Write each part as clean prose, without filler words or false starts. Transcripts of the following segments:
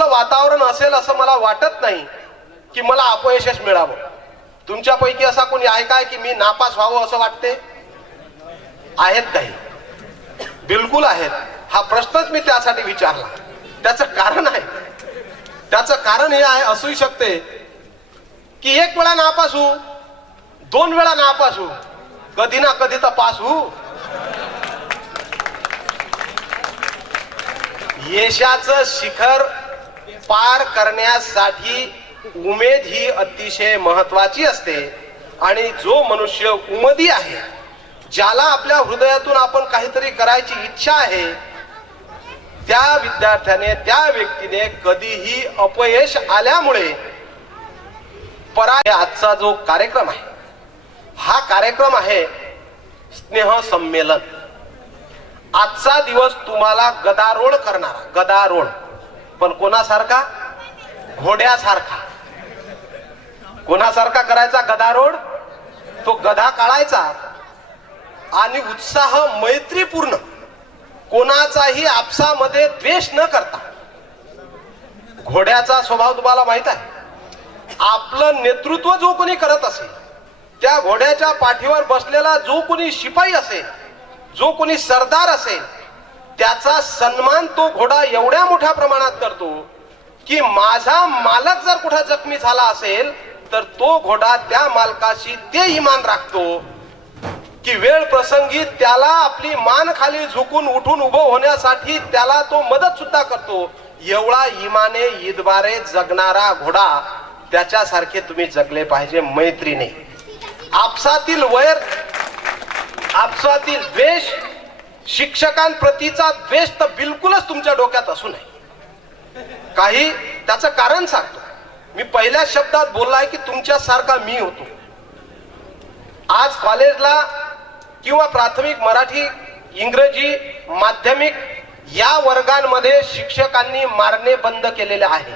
कुठलं वातावरण असेल असं मला वाटत नाही की मला अपयशच मिळावं. तुमच्यापैकी असा कोणी आहे काय की मी नापास व्हावं असं वाटते? आहेत काही, बिलकुल आहेत. हा प्रश्नच मी त्यासाठी विचारला. त्याचं कारण आहे, त्याचं कारण हे आहे, असूही शकते की एक वेळा नापास होऊ, 2 वेळा नापास होऊ, कधी ना कधी तर पास होऊ. यशाचं शिखर पार करण्यासाठी उमेद ही अतिशय महत्वाची असते. आणि जो मनुष्य उमदी आहे, ज्याला आपल्या हृदयातून आपण काहीतरी करायची इच्छा आहे, त्या विद्यार्थ्याने, त्या व्यक्तीने कधीही अपयश आल्यामुळे आजचा जो कार्यक्रम आहे, हा कार्यक्रम आहे स्नेह संमेलन. आजचा दिवस तुम्हाला गदारोळ करणारा, गदारोळ, पण कोणासारखा? घोड्यासारखा. कोणासारखा करायचा गदारोळ? तो गधा काढायचा आणि उत्साह मैत्रीपूर्ण, कोणाचाही आपसामध्ये द्वेष न करता. घोड्याचा स्वभाव तुम्हाला माहित आहे. आपलं नेतृत्व जो कोणी करत असेल, त्या घोड्याच्या पाठीवर बसलेला जो कोणी शिपाई असेल, जो कोणी सरदार असेल, त्याचा सन्मान तो घोडा एवढ्या मोठ्या प्रमाणात करतो की माझा मालक जर कुठे जखमी झाला असेल तर तो घोडा त्या मालकाशी ते इमान राखतो की वेळ प्रसंगी त्याला आपली मान खाली झुकून उठून उभं होण्यासाठी त्याला तो मदत सुद्धा करतो. एवढा इमाने ईदबारे जगणारा घोडा, त्याच्यासारखे तुम्ही जगले पाहिजे मैत्रीने. आपसातील वैर, आपसातील द्वेष, शिक्षकांप्रतीचा द्वेष तर बिलकुलच तुमच्या डोक्यात असू नये. काही त्याचं कारण सांगतो. मी पहिल्या शब्दात बोललाय की तुमच्यासारखा मी होतो. आज कॉलेजला किंवा प्राथमिक मराठी, इंग्रजी, माध्यमिक या वर्गांमध्ये शिक्षकांनी मारणे बंद केलेले आहे.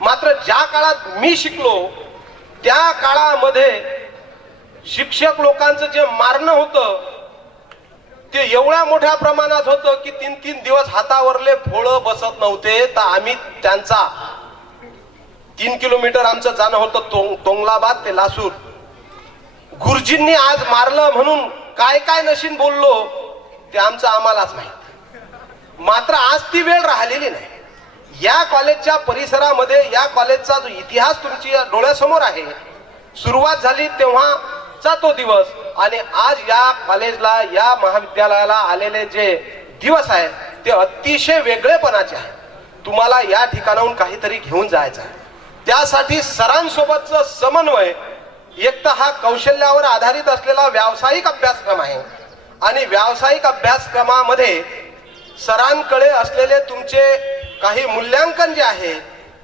मात्र ज्या काळात मी शिकलो त्या काळामध्ये शिक्षक लोकांचं जे मारणं होतं ते एवढ्या मोठ्या प्रमाणात होतं की 3-3 दिवस हातावरले फोळं बसत नव्हते. तर आम्ही त्यांचा 3 किलोमीटर आमचं जाणं होतं तोंगलाबाद ते लासूर. गुरुजींनी आज मारलं म्हणून काय काय नशीन बोललो ते आमचं आम्हालाच माहित. मात्र आज ती वेळ राहिलेली नाही. या कॉलेजच्या परिसरामध्ये या कॉलेजचा जो इतिहास तुमच्या डोळ्यासमोर आहे, सुरुवात झाली तेव्हाचा तो दिवस आणि आज या कॉलेजला, या महाविद्यालयाला आलेले जे दिवस आहेत ते अतिशय वेगळेपणाचे आहेत. तुम्हाला या ठिकाणाहून काहीतरी घेऊन जायचं आहे. त्यासाठी सरांसोबतचं समन्वय, एक तर हा कौशल्यावर आधारित असलेला व्यावसायिक अभ्यासक्रम आहे आणि व्यावसायिक अभ्यासक्रमामध्ये सरांकडे असलेले तुमचे काही मूल्यांकन जे आहे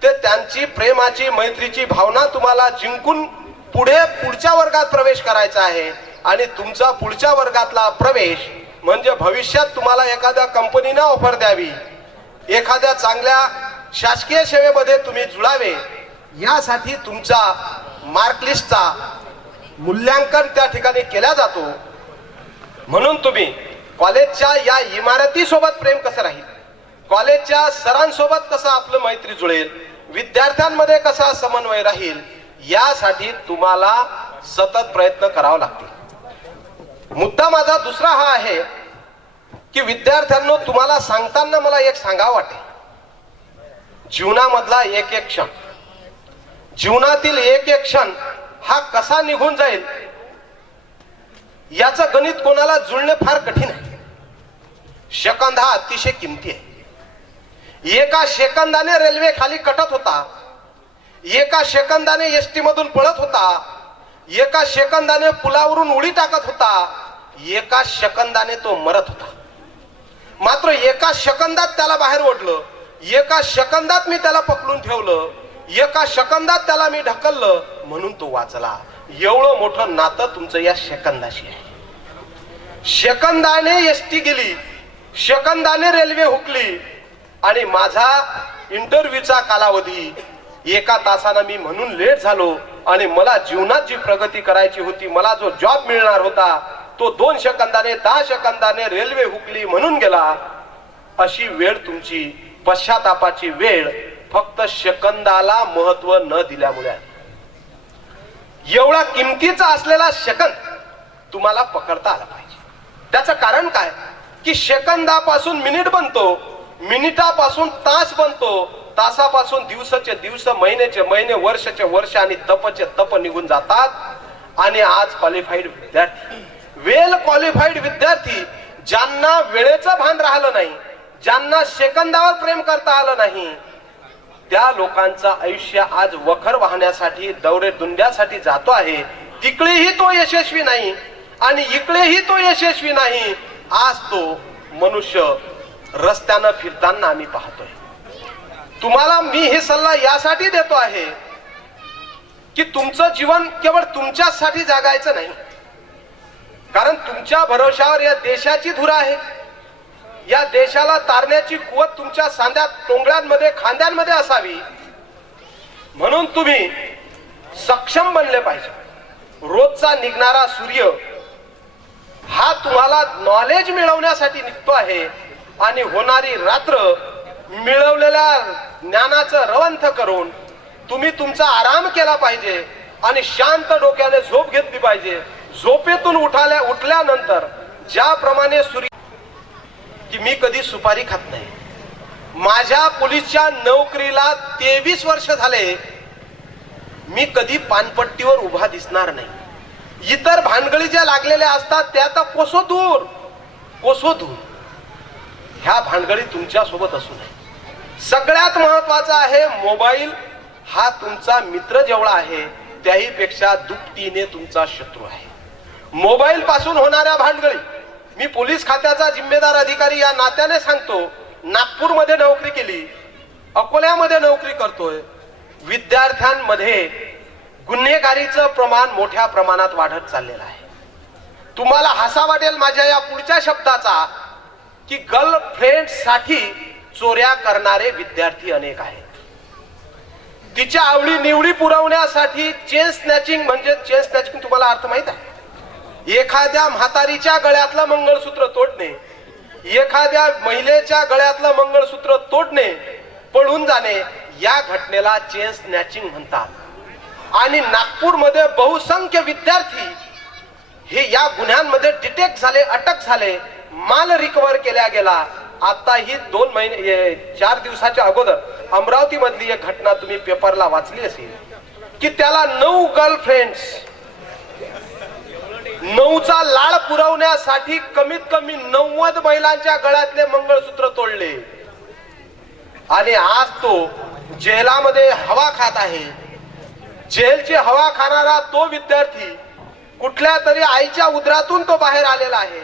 ते त्यांची प्रेमाची, मैत्रीची भावना तुम्हाला जिंकून पुढच्या वर्गात प्रवेश करायचा आहे. आणि तुमचा पुढच्या वर्गातला प्रवेश म्हणजे भविष्यात तुम्हाला एखाद्या कंपनीने ऑफर द्यावी, एखाद्या चांगल्या शासकीय सेवेमध्ये तुम्ही जुळावे, यासाठी तुमचा मार्कलिस्टचा मूल्यांकन त्या ठिकाणी केला जातो. म्हणून तुम्ही कॉलेजच्या या इमारतीसोबत प्रेम कसं राहील, कॉलेजच्या सरांसोबत कसं आपलं मैत्री जुळेल, विद्यार्थ्यांमध्ये कसा समन्वय राहील, यासाठी तुम्हाला सतत प्रयत्न करावे लागतील. मुद्दा माझा दुसरा हा आहे की विद्यार्थ्यांनो, तुम्हाला सांगताना मला एक सांगावं वाटेल. जीवनामधला एक एक क्षण, जीवनातील एक एक क्षण हा कसा निघून जाईल याचं गणित कोणाला जुळणे फार कठीण आहे. सेकंद हा अतिशय किमती आहे. एका सेकंदाने रेल्वे खाली कटत होता, एका सेकंदाने एसटी मधून पळत होता, एका सेकंदाने पुलावरून उडी टाकत होता, एका सेकंदाने तो मरत होता. मात्र एका सेकंदात त्याला बाहेर ओढलं, एका सेकंदात मी त्याला पकडून ठेवलं, एका सेकंदात त्याला मी ढकललं म्हणून तो वाचला. एवढं मोठं नातं तुमचं या सेकंदाशी आहे. सेकंदाने एसटी गेली, सेकंदाने रेल्वे हुकली आणि माझा इंटरव्ह्यूचा कालावधी 1 तासानं मी म्हणून लेट झालो आणि मला जीवनात जी प्रगती करायची होती, मला जो जॉब मिळणार होता तो 2 सेकंदाने 10 सेकंदाने रेल्वे हुकली म्हणून गेला. अशी वेळ तुमची, पश्चातापाची वेळ फक्त सेकंदाला महत्व न दिल्यामुळे आहे. एवढा किमतीचा असलेला सेकंद तुम्हाला पकडता आला पाहिजे. त्याचं कारण काय की सेकंदापासून मिनिट बनतो, मिनिटापासून तास बनतो, तासापासून दिवसाचे दिवस, महिन्याचे महिने, वर्षाचे वर्ष आणि तपचे तप निघून जातात. आणि आज क्वालिफाईड विद्यार्थी, वेल क्वालिफाईड विद्यार्थी, ज्यांना वेळेचं भान राहिलं नाही, ज्यांना सेकंदावर प्रेम करता आलं नाही, त्या लोकांचं आयुष्य आज वखर वाहण्यासाठी, दौरे दुंड्यासाठी जातो आहे. तिकडेही तो यशस्वी नाही आणि इकडेही तो यशस्वी नाही. आज तो मनुष्य रस्त्यानं फिरताना आम्ही पाहतोय. तुम्हाला मी हे सल्ला यासाठी देतो आहे की तुमचं जीवन केवळ तुमच्यासाठी जगायचं नाही, कारण तुमच्या भरोशावर या देशाची धुरा आहे. या देशाला तारण्याची कुवत तुमच्या सांध्यात, टोंगळ्यांमध्ये, खांद्यांमध्ये असावी. म्हणून तुम्ही सक्षम बनले पाहिजे. रोजचा निघणारा सूर्य हा तुम्हाला नॉलेज मिळवण्यासाठी निघतो आहे आणि होणारी रात्र मिळवलेल्या ज्ञानाचं रवंथ करून तुम्ही तुमचा आराम केला पाहिजे आणि शांत डोक्याने झोप घेतली पाहिजे. झोपेतून उठल्यानंतर ज्याप्रमाणे सूर्य, की मी कधी सुपारी खात नाही. माझ्या पोलीसच्या नोकरीला 23 वर्ष झाले. मी कधी पानपट्टीवर उभा दिसणार नाही. इतर भानगडी ज्या लागलेल्या असतात त्या तर कोसो दूर. ह्या भानगडी तुमच्या सोबत असू नये. सगळ्यात महत्वाचा आहे मोबाईल. हा तुमचा मित्र जेवढा आहे त्याही पेक्षा दुपटीने तुमचा शत्रू आहे. मोबाईल पासून होणाऱ्या भानगडी, मी पोलीस खात्याचा जिम्मेदार अधिकारी या नात्याने सांगतो, नागपूरमध्ये नोकरी केली, अकोल्यामध्ये नोकरी करतोय. विद्यार्थ्यांमध्ये गुन्हेगारीचं प्रमाण मोठ्या प्रमाणात वाढत चाललेलं आहे. तुम्हाला हसा वाटेल माझ्या या पुढच्या शब्दाचा, की गर्लफ्रेंड साठी चोऱ्या करणारे विद्यार्थी अनेक आहेत. तिच्या आवडी निवडी पुरवण्यासाठी चेन स्नॅचिंग, म्हणजे चेन स्नॅचिंग तुम्हाला अर्थ माहित आहे? एखाद्या म्हातारीच्या गळ्यातलं मंगळसूत्र तोडणे, एखाद्या महिलेच्या गळ्यातलं मंगळसूत्र तोडणे, पळून जाणे, या घटनेला चेन स्नॅचिंग म्हणतात. आणि नागपूरमध्ये बहुसंख्य विद्यार्थी हे या गुन्ह्यांमध्ये डिटेक्ट झाले, अटक झाले, माल रिकव्हर केला गेला. आता ही 4 दिवसाच्या अगोदर अमरावती मधली एक घटना तुम्ही पेपरला वाचली असेल, की त्याला 9 गर्लफ्रेंड्स, 9चा लाड पुरवण्यासाठी कमीत कमी 90 महिलांच्या गळ्यातले मंगळसूत्र तोडले. आणि आज तो जेलामध्ये हवा खात आहे. जेलची हवा खाणारा तो विद्यार्थी कुठल्या तरी आईच्या उदरातून तो बाहेर आलेला आहे.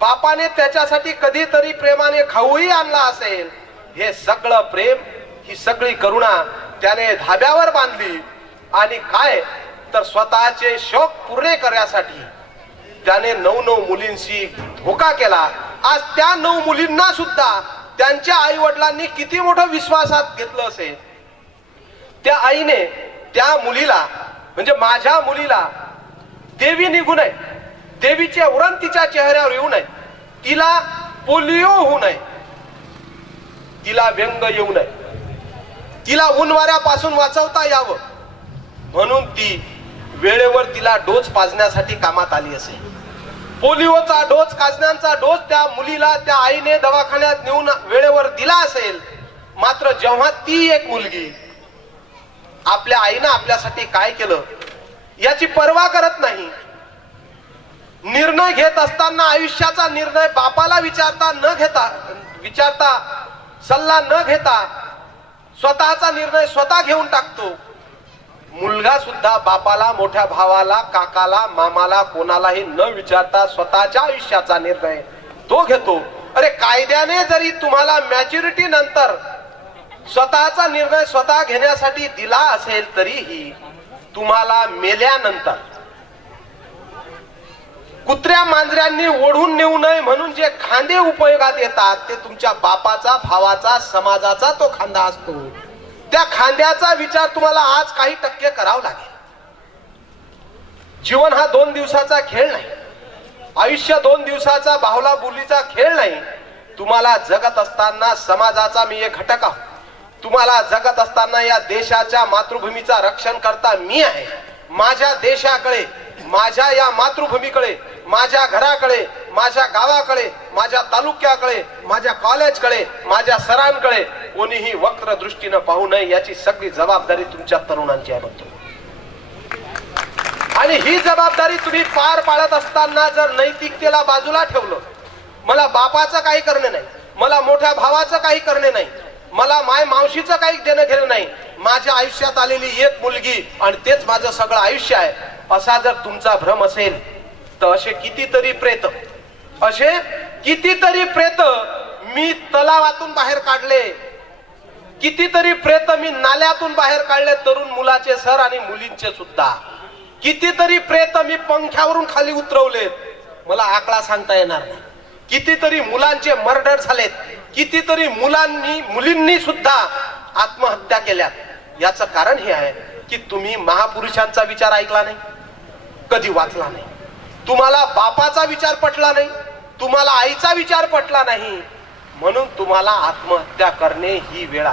बापाने त्याच्यासाठी कधीतरी प्रेमाने खाऊही आणला असेल. हे सगळं प्रेम, ही सगळी करुणा त्याने धाब्यावर बांधली. आणि काय तर स्वतःचे शौक पूर्ण करण्यासाठी त्याने 9 मुलींशी धोका केला. आज त्या 9 मुलींना सुद्धा त्यांच्या आई वडिलांनी किती मोठं विश्वासात घेतलं असेल. त्या आईने त्या मुलीला, म्हणजे माझ्या मुलीला देवी निघू नये, देवीचे व्रण तिच्या चेहऱ्यावर येऊ नये, तिला पोलिओ होऊ नये, तिला व्यंग येऊ नये, तिला उन्हाळ्यापासून वाचवता यावं म्हणून ती वेळेवर तिला डोस पाजण्यासाठी कामात आली असेल. पोलिओचा डोस, काजण्यांचा डोस त्या मुलीला त्या आईने दवाखान्यात नेऊन वेळेवर दिला असेल. मात्र जेव्हा ती एक मुलगी आपल्या आईनं आपल्यासाठी काय केलं याची पर्वा करत नाही, निर्णय घेत असताना आयुष्याचा निर्णय बापाला विचारता सल्ला न घेता स्वतःचा निर्णय स्वतः घेऊन टाकतो. मुलगा सुद्धा बापाला, मोठ्या भावाला, काकाला, मामाला, कोणालाही न विचारता स्वतःच्या आयुष्याचा निर्णय तो घेतो. अरे कायद्याने जरी तुम्हाला मॅच्युरिटी नंतर स्वतःचा निर्णय स्वतः घेण्यासाठी दिला असेल तरीही तुम्हाला मेल्यानंतर कुत्र्या मांजऱ्यांनी ओढून नेऊ नये म्हणून जे खांदे उपयोगात येतात ते तुमच्या बापाचा, भावाचा, समाजाचा तो खांदा असतो. त्या खांद्याचा विचार तुम्हाला आज काही टक्के करावा लागेल. जीवन हा 2 दिवसाचा खेळ नाही. आयुष्य 2 दिवसाचा बाहुला बुलीचा खेळ नाही. तुम्हाला जगत असताना समाजाचा मी एक घटक आहोत. तुम्हाला जगत असताना या देशाच्या मातृभूमीचा रक्षण करता मी आहे. माझ्या देशाकडे, माझ्या या मातृभूमीकडे, माझ्या घराकडे, माझ्या गावाकडे, माझ्या तालुक्याकडे, माझ्या कॉलेजकडे, माझ्या सरांकडे कोणीही वक्र दृष्टीनं पाहू नये याची सगळी जबाबदारी तुमच्या तरुणांची आहे म्हणतो. आणि ही जबाबदारी तुम्ही पार पाडत असताना जर नैतिकतेला बाजूला ठेवलं, मला बापाचं काही करणे नाही, मला मोठ्या भावाचं काही करणे नाही, मला माय मावशीचं काही देणं घेणं नाही, माझ्या आयुष्यात आलेली एक मुलगी आणि तेच माझं सगळं आयुष्य आहे, असा जर तुमचा भ्रम असेल तर असे कितीतरी प्रेत मी तलावातून बाहेर काढले, कितीतरी प्रेत मी नाल्यातून बाहेर काढले, तरुण मुलाचे सर आणि मुलींचे सुद्धा. कितीतरी प्रेत मी पंख्यावरून खाली उतरवलेत, मला आकडा सांगता येणार नाही. कितीतरी मुलांचे मर्डर झालेत, कितीतरी मुलींनी सुद्धा आत्महत्या केल्यात. याचं कारण हे आहे की तुम्ही महापुरुषांचा विचार ऐकला नाही, कधी वाचला नाही, तुम्हाला बापाचा विचार पटला नाही, तुम्हाला आईचा विचार पटला नाही, म्हणून तुम्हाला आत्महत्या करणे ही वेळ